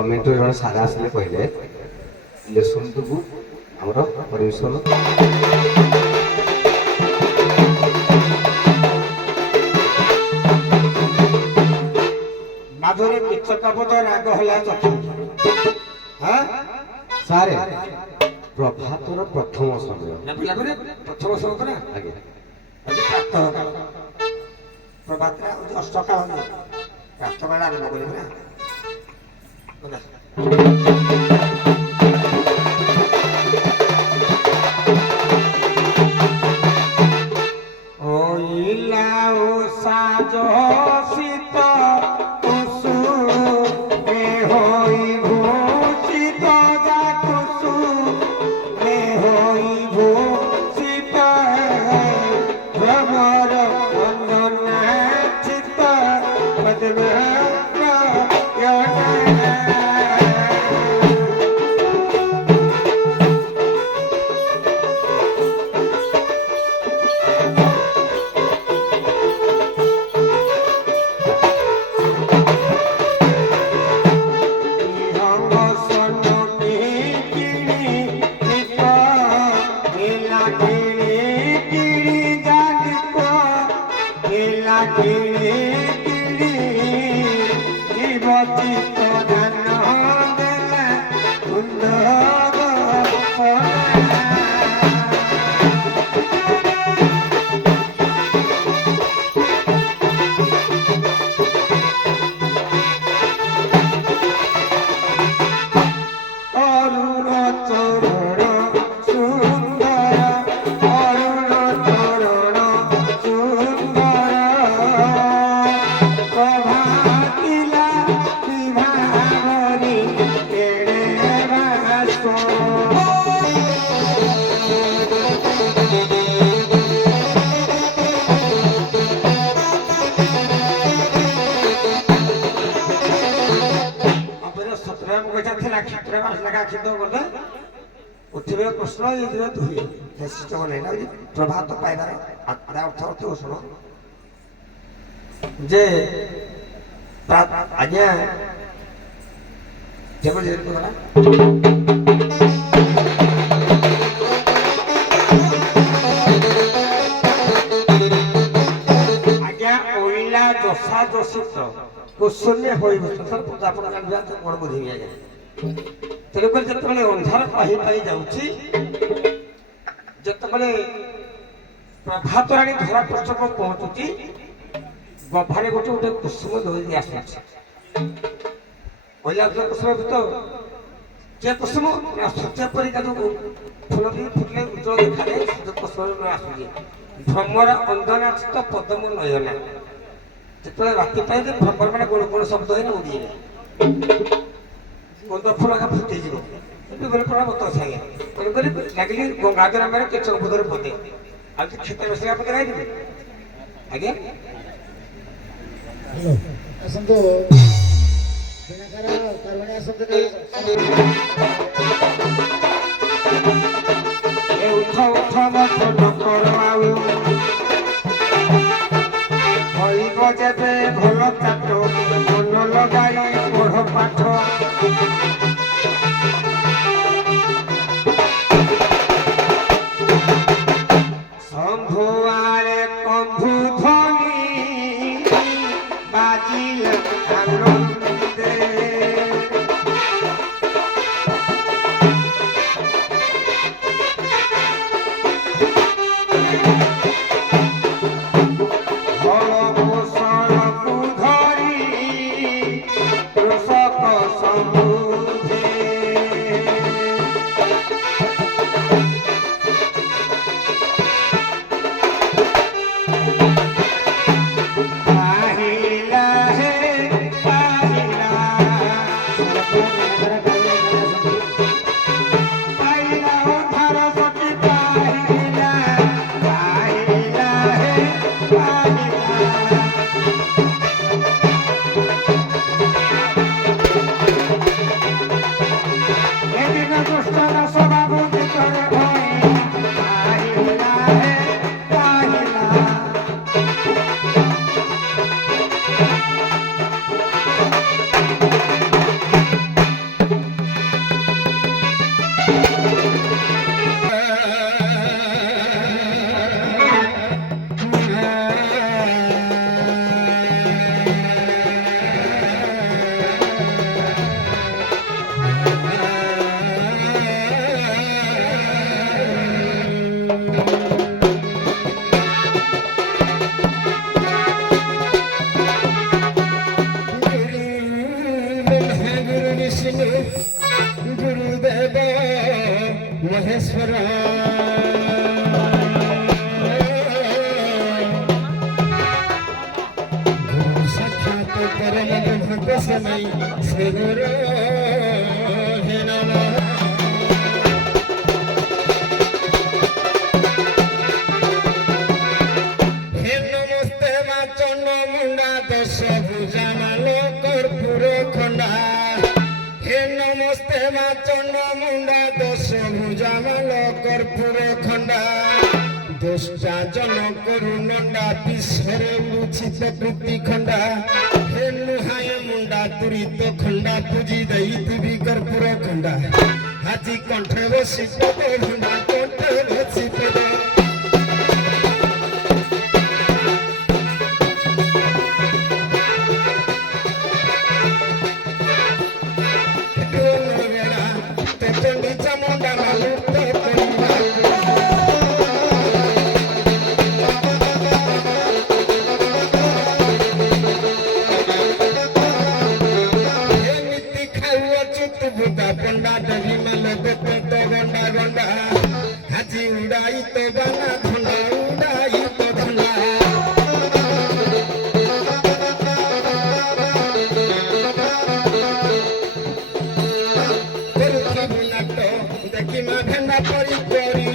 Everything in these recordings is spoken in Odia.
କମେଣ୍ଟରେ ଜଣେ ସାରା ଆସିଲେ କହିଲେ ଲେସନ୍କୁ ଆମର ପରିବେଶନ ମାଧୁରୀ କିଚକାପଦ ରାଗ ହେଲା ଚତୁର୍ଥ। ସାରେ ପ୍ରଭାତର ପ୍ରଥମ ସମୟ ପ୍ରଥମ ସମୟ ପରା ଆଜ୍ଞା ଆଜି ପ୍ରାତଃ କାଳ ପ୍ରଭାତରେ ହଉଛି ଅଷ୍ଟକାଳ ନୁହେଁ ପ୍ରାତଃ କାଳ ଆରମ୍ଭ କରିବି ନା ଓଇଲା ଓ ସାଜ ଶୀତ କୁସୁମେ ହୋଇ ଭୂଷିତ ଯା କୁସୁମେ ହୋଇ ଭୂଷିତ ଭ୍ରମର ବନ୍ଦନାଚିତ ପଦ୍ମନୟନା ଉଠିବେ କୃଷ୍ଣ ଯିବେ ଧୁଇ ସିଷ୍ଟମ ନାହିଁ ନା ପ୍ରଭାତ ପାଇବାର ଅର୍ଥ ଅର୍ଥ ଶୁଣ ଯେ ଆଜ୍ଞା ଯେପରି ଗଲା ଆଜ୍ଞା ଓଇଲା ଦଶା ଦୋଷିତ କୁଶଲ୍ୟ ହୋଇବ ଆପଣ ଜାଣିବା କଣ ବୁଝିବି ଆଜ୍ଞା ତେଣୁକରି ଯେତେବେଳେ ଅନ୍ଧାର ପାହି ପାଇ ଯାଉଛି ଯେତେବେଳେ ପ୍ରଭାତ ରାଣୀ ଧରା ପୃଷ୍ଠକୁ ପହଞ୍ଚୁଛି ଗଭାରେ ଗୋଟେ ଗୋଟେ କୁସୁମ ଧୋଇକି ଆସୁଛି କହିଲା କୁସୁମ ଭିତ ଯେ କୁସୁମ ସୂର୍ଯ୍ୟ ପରିକା ଯୋଉ ଫୁଲ ବି ଫୁଟିଲେ ଉଜ୍ଜଳ ଦେଖାଯାଏ ସେ କୁସୁମ ଆସୁଛି ଭ୍ରମର ଅନ୍ଦନାଚିତ ପଦମ ନୟନା ଯେତେବେଳେ ରାତି ପାଇ ଭ୍ରମର ମାନେ ଗୋଳ ଗୋଳ ଶବ୍ଦ ହେଇନା ଉଡ଼ିଲେ ଗନ୍ଧ ଫୁଲ ଫୁଟିଯିବ ବିଭିନ୍ନ ପ୍ରକାର ମତ ଅଛି ଆଜ୍ଞା ତେଣୁକରି ଲାଗିଲି ଗଙ୍ଗାଧର ଆମର କେଚକ ପଦରେ ପଦେ ଆଉ କ୍ଷେତ୍ର ବସିବା ପଦରେ ଆଇଯିବେ ଆଜ୍ଞା ଆସନ୍ତୁ ଆସନ୍ତୁ ଉଠ ଉଠ ମଠ ଲୋକର ଆଉ କହିବ ଯେବେ ଭଲ ଚାଟ ମନ ଲଗାଇ ପଢ଼ ପାଠ ଶମ୍ଭୁଆରେ କମ୍ଭୁ ଧ୍ୱନି ବାଜିଲେ ଆନନ୍ଦେ ହଳ କୋଶଳକୁ ଧରି ପସେ ନାଇଁ ସେ ଘର ହେ ନମ ହେ ନମସ୍ତେ ମା ଚଣ୍ଡ ମୁଣ୍ଡା ଦଶ ଭୁଜା ମାଲ କର୍ପୂର ଖଣ୍ଡା हे नमस्ते मा चंड मुंडा दश भुजा माल कर्पूर खंडा दुष्टा जन करु नंडा विश्वरे लुचित वृत्ति खंडा हे नुहाय मुंडा तुरित खंडा पूजी दई तुबी कर्पूर खंडा हाजी कंठे बसी पद भंडा कंठे बसी पद पंडा डरी में लगते तो गंडा गंडा हाजी उड़ाई तो गाना धुना उड़ाई तो धुना करुखा बुनाटो देखी मा भेंडा परी परी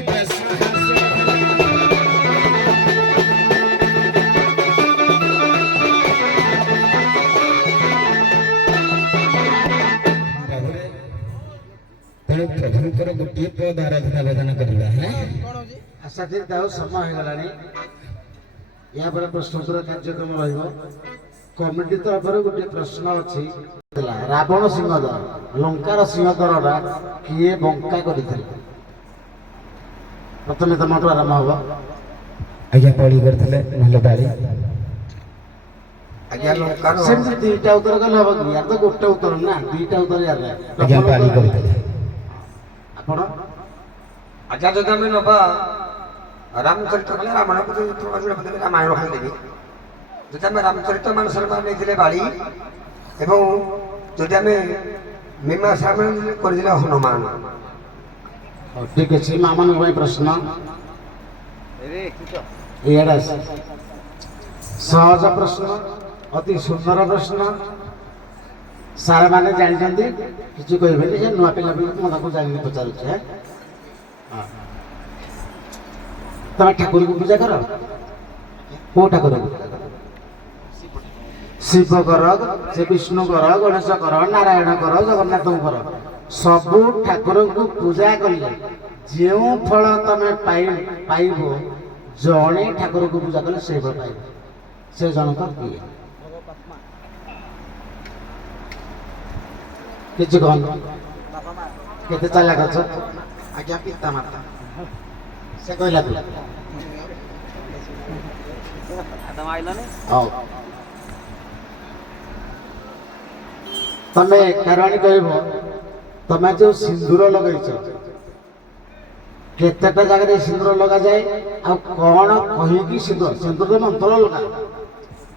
प्रभुंकर गोटे पद आराधना बेदन करवा है आशा ठीक दाऊ समय हो गलानी या पर प्रश्नोत्तर कार्यक्रम रहिबो कमिटी तरफ गोटे प्रश्न अछि रावण सिंहदर लंकार सिंहदररा किए बंका करिथिले प्रथमे तमठु आरंभ हबो आज्ञा पढ़ी करथिले नहले बाड़ी ଆଜ୍ଞା ଲଙ୍କାର सेमति दुईटा उत्तर कले हबो कि यार तो गोटे उत्तर ना दुईटा उत्तर यार आज्ञा बाड़ी करथिले आपण ଆଜ୍ଞା ଯଦି ଆମେ ନେବା ରାମଚରିତ କଲେ ରାମାୟଣ ରାମାୟଣ ଖାଇଦେବି ଯଦି ଆମେ ରାମଚରିତ ମାନସରେ ନେଇଥିଲେ ବାଳି ଏବଂ ଯଦି ଆମେ ମୀମାଂସା କରିଥିଲେ ହନୁମାନ ठीक अछि मामन भाई प्रश्न एड़ा सहज प्रश्न अति सुंदर प्रश्न सारा माने जानते किसी कहबे जे नुआ पिला मैं जानी पचार तुम ठाकुर को पूजा कर कौ ठाकुर शिव कर से विष्णु कर गणेश कर नारायण कर जगन्नाथ कर सबू ठाकुर को पूजा कले जो फल तुम पाइब जड़े ठाकुर को पूजा कले से फल पाइब से जनक किए किसी कहन केते चालाक अछ आज्ञा पिता माता से कहला आदम आइलाने आओ तमे कारणी कहबो तमे जो सिंदूर लगैछ केतेटा जगह रे सिंदूर लगा जाए आ कोन कहि कि सिंदूर सिंदूर तो मंत्र लगा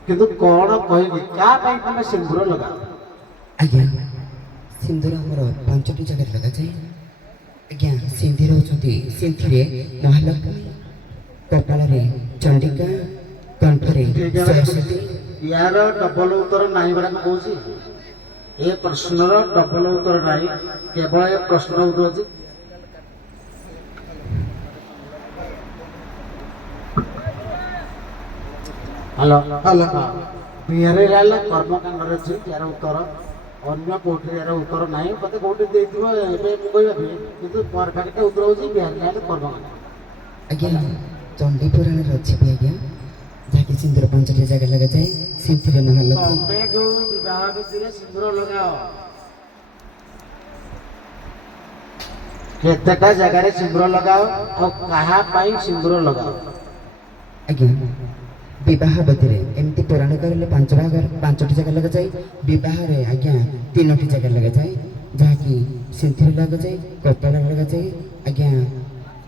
किंतु कोन कहि कि का पई तमे सिंदूर लगा आज्ञा सिंदूर हमर पांचटी जगह लगा जाए आज्ञा सिंदूर होचंती सिंथिरे महालक्ष्मी कपाल रे चंडिका कंठ रे सरस्वती यार डबल उत्तर नाही बडा कहूची ए प्रश्नर डबल उत्तर नाही केवल ए प्रश्न उत्तर अछि हेलो हेलो बिहार लाल कर्मकांड रे छी यार उत्तर अन्य कोठी यार उत्तर नाही पते कोठी देथिबो एबे मु कहबा किंतु परफेक्ट उत्तर होची बिहार लाल कर्मकांड आज्ञा चंडी पुराण रछि भी आज्ञा जाके सिंदूर पांचटी जगह लगा जाए सिंथिरे महालक्ष्मी तमे जो विवाह विधिरे सिंदूर लगाओ केतेटा जगह रे सिंदूर लगाओ और कहा पाई सिंदूर लगाओ आज्ञा विवाह बतिरे एमती पुराण करले पांचटी जगह लगा जाए विवाह रे आज्ञा तीनोटी जगह लगा जाए जाकी सिंथिरे लगा जाए कपाल लगा जाए आज्ञा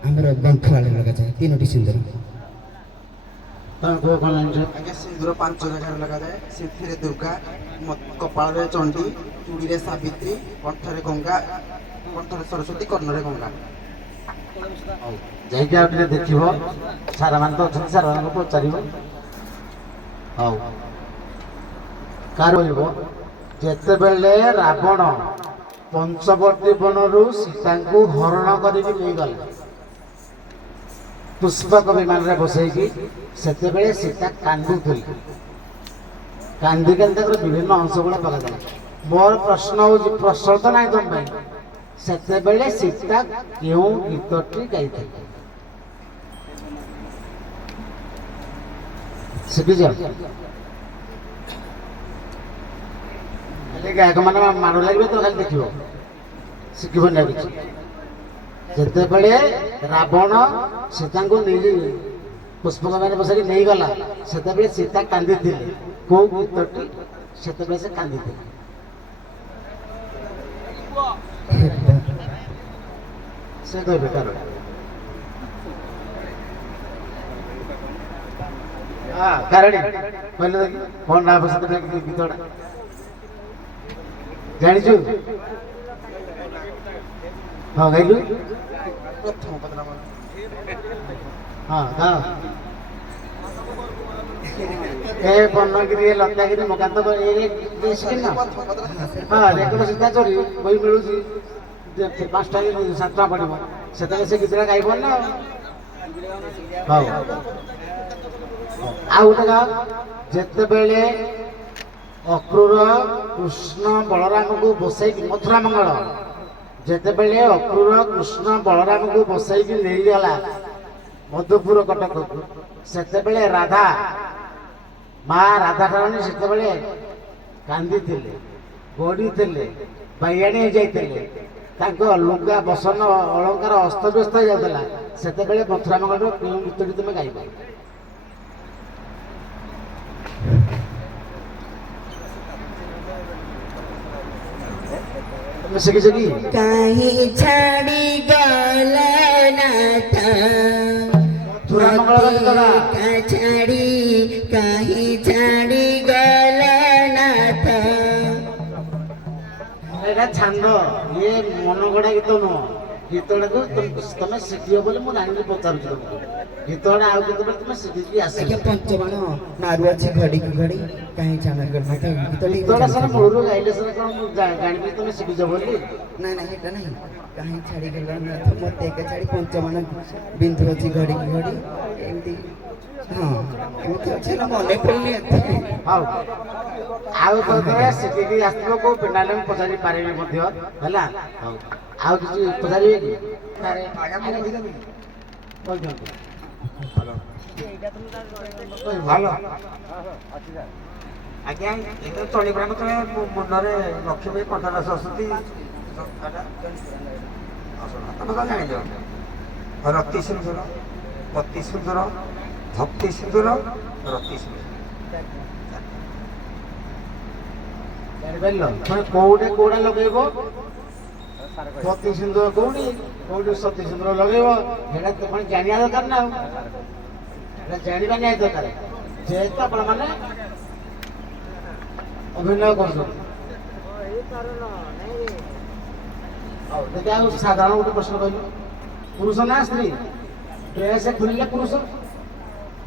हमर बंठवाले लगा जाए तीनोटी सिंदूर तमे को कहलन जे आगे सिंदूर 5 जगह लगा जाए सिंथिरे दुर्गा कपाल रे चंडी चूड़ी रे सावित्री कंठ रे गंगा कंठ रे सरस्वती कर्ण रे गंगा जाइके आउटे देखिबो सारा मान तो अछन सारा मान को पचारिबो हाउ कार होइबो ଯେତେବେଳେ ରାବଣ ପଞ୍ଚବଟୀ ବନରୁ ସୀତାଙ୍କୁ ହରଣ କରିକି ନେଇଗଲେ ପୁଷ୍ପକ ବିମାନରେ ବସେଇକି, ସେତେବେଳେ ସୀତା କାନ୍ଦୁଥିଲେ। କାନ୍ଦି କାନ୍ଦି ତାଙ୍କର ବିଭିନ୍ନ ଅଂଶ ଗୁଡ଼ା ପକାଇଦେଲେ। ମୋର ପ୍ରଶ୍ନ ହଉଛି, ପ୍ରଶ୍ନ ତ ନାହିଁ ତମ ପାଇଁ, ସେତେବେଳେ ସୀତା କେଉଁ ଗୀତଟି ଗାଇଥିଲେ? ଶିଖିଛ? ଗାୟକ ମାନେ ମାଡ଼ ଲାଗିବେ ତ ଖାଲି ଦେଖିବ, ଶିଖିବନି ଆଉ କିଛି। ଯେତେବେଳେ ରାବଣ ସୀତାଙ୍କୁ ନେଇ ପୁଷ୍ପକ ବିମାନରେ ବସେଇକି ନେଇଗଲା, ସେତେବେଳେ ସୀତା କାନ୍ଦିଥିଲେ। କୋଉ ଗୀତଟି ସେତେବେଳେ ସେ କାନ୍ଦିଥିଲେ? ସେ କହିବେ କାରଣ କାରଣୀ କହିଲେ ଦେଖି କଣ ନା ସେତେବେଳେ ଗୀତଟା ଜାଣିଛୁ? ହଁ ଗାଇଲୁ। ପ୍ରଥମ ପଦନା ହଁ ଗାଁ ଏ ବନଗିରି ଲତାଗିରି ମକାନ୍ତ ଶିଖିନ? ହଁ ରେକର୍ଡ ସୀତା ଚୋରି ବହି ମିଳୁଛି, 5 ଟଙ୍କା 7 ଟଙ୍କା ପଡ଼ିବ, ସେତେବେଳେ ସେ ଗୀତଟା ଗାଇବ ନା। ହଉ ଆଉ ଗୋଟେ ଗାଁ, ଯେତେବେଳେ ଅକ୍ରୂର କୃଷ୍ଣ ବଳରାମକୁ ବସେଇକି, ମଥୁରା ମଙ୍ଗଳ, ଯେତେବେଳେ ଅକ୍ରୂର କୃଷ୍ଣ ବଳରାମକୁ ବସେଇକି ନେଇଗଲା ମଧୁପୁର କଟକକୁ, ସେତେବେଳେ ରାଧା ମା ରାଧାରାଣୀ ସେତେବେଳେ କାନ୍ଦିଥିଲେ, ଗଡ଼ିଥିଲେ, ବାଇଆଣୀ ହେଇଯାଇଥିଲେ, ତାଙ୍କ ଲୁଗା ବସନ ଅଳଙ୍କାର ଅସ୍ତବ୍ୟସ୍ତ ହେଇଯାଉଥିଲା। ସେତେବେଳେ ମଥୁରା ମଙ୍ଗଳର କେଉଁ ଗୀତଟି ତୁମେ ଗାଇବ? ତୁମେ ଶିଖିଛ କି? କାହିଁ ଛାଡ଼ି ଗଲ ନାଥ, ମଥୁରା ମଙ୍ଗଳର ଗୀତଟା। ଛାଡ଼ି କାହିଁ ଛାଡ଼ି ଗଲ ନାଥ। ଏଇଟା ଛାନ୍ଦ, ଇଏ ମନ ଗଢ଼ା ଗୀତ ନୁହଁ। ଗୀତଟାକୁ ତମେ ଶିଖିବ ବୋଲି ମୁଁ ଜାଣିକି ପଚାରୁଛି ତମକୁ। ଗୀତଟା ଆଉ କେତେବେଳେ ତମେ ଶିଖିକି ଆସିବ। ପଞ୍ଚବାଣ ନାରୁ ଅଛି ଘଡ଼ିକି ଘଡ଼ି କାହିଁ ଛାଡ଼ି ଗଲ ନାଥ। ଗୀତଟା ସାରା ମୂଳରୁ ଗାଇଲେ ସାରା କଣ ମୁଁ ଜାଣିବି ତମେ ଶିଖିଛ ବୋଲି? ନାଇଁ ନାଇଁ ଏଇଟା ନାହିଁ। କାହିଁ ଛାଡ଼ି ଗଲ ନାଥ ମୋତେ ଏକା ଛାଡ଼ି, ପଞ୍ଚବାଣ ବିନ୍ଦୁ ଅଛି ଘଡ଼ିକି ଘଡ଼ି, ଏମିତି। ହଁ ଏମିତି ଅଛି, ହେଲେ ମନେ ପଡ଼ୁନି ଏତେ। ହଉ ଆଉ ତମେ ଶିଖିକି ଆସିଥିବ, କୋଉ ପିଣ୍ଡାରେ ମୁଁ ପଚାରି ପାରିବି ମଧ୍ୟ, ହେଲା? ହଉ ଆଉ କିଛି ପଚାରିବେ କି? କହିଦିଅନ୍ତୁ। ଭଲ ଆଜ୍ଞା, ଏ ତ ଚଳିବାକୁ ତମେ ମୁଣ୍ଡରେ ଲକ୍ଷ୍ମୀ କଣ୍ଠର ସରସ୍ୱତୀ ତମେ ତ ଜାଣିଛ। ରତି ସିନ୍ଦୁର, ପତି ସିନ୍ଦୁର, ଭକ୍ତି ସିନ୍ଦୁର, ରତି ସିନ୍ଦୁର। ଜାଣିପାରିଲ? ମାନେ କୋଉଟା କୋଉଟା ଲଗେଇବ? ସତୀ ସିନ୍ଦୁର କୋଉଠି, କୋଉଠି ସତୀ ସିନ୍ଦୁର ଲଗେଇବ, ସେଇଟା ପୁଣି ଜାଣିବା ଦରକାର ନା। ଆଉ ଜାଣିବା ନିହାତି ଦରକାର, ଯେହେତୁ ଆପଣ ମାନେ ଅଭିନୟ କରୁଛନ୍ତି। ହଉ ଦେଖି ଆଉ ସାଧାରଣ ଗୋଟେ ପ୍ରଶ୍ନ କହିଲୁ, ପୁରୁଷ ନା ସ୍ତ୍ରୀ? ଡ୍ରେସ୍ ଖୋଲିଲେ ପୁରୁଷ,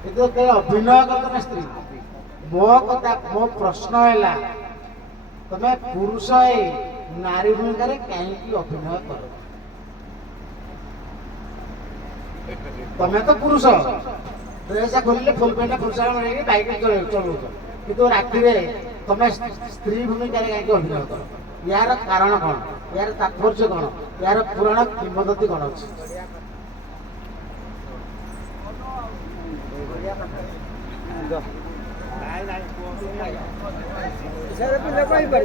କିନ୍ତୁ ଅଭିନୟ କର ତମେ ସ୍ତ୍ରୀ। ମୋ କଥା, ମୋ ପ୍ରଶ୍ନ ହେଲା, ତମେ ପୁରୁଷ ହେଇ ନାରୀ ଭୂମିକାରେ କାହିଁକି ଅଭିନୟ କର? ତମେ ତ ପୁରୁଷ, ଡ୍ରେସ୍ ଖୋଲିଲେ ଫୁଲ ପ୍ୟାଣ୍ଟ ପୁରୁଷ ବାଇକ୍ ଚଲଉଛ, କିନ୍ତୁ ରାତିରେ ତମେ ସ୍ତ୍ରୀ ଭୂମିକାରେ କାହିଁକି ଅଭିନୟ କର? ଏହାର କାରଣ କ'ଣ? ଏହାର ତାତ୍ପର୍ଯ୍ୟ କ'ଣ? ଏହାର ପୁରାଣ କିମ୍ବଦନ୍ତୀ କ'ଣ ଅଛି? କହିଦେବେ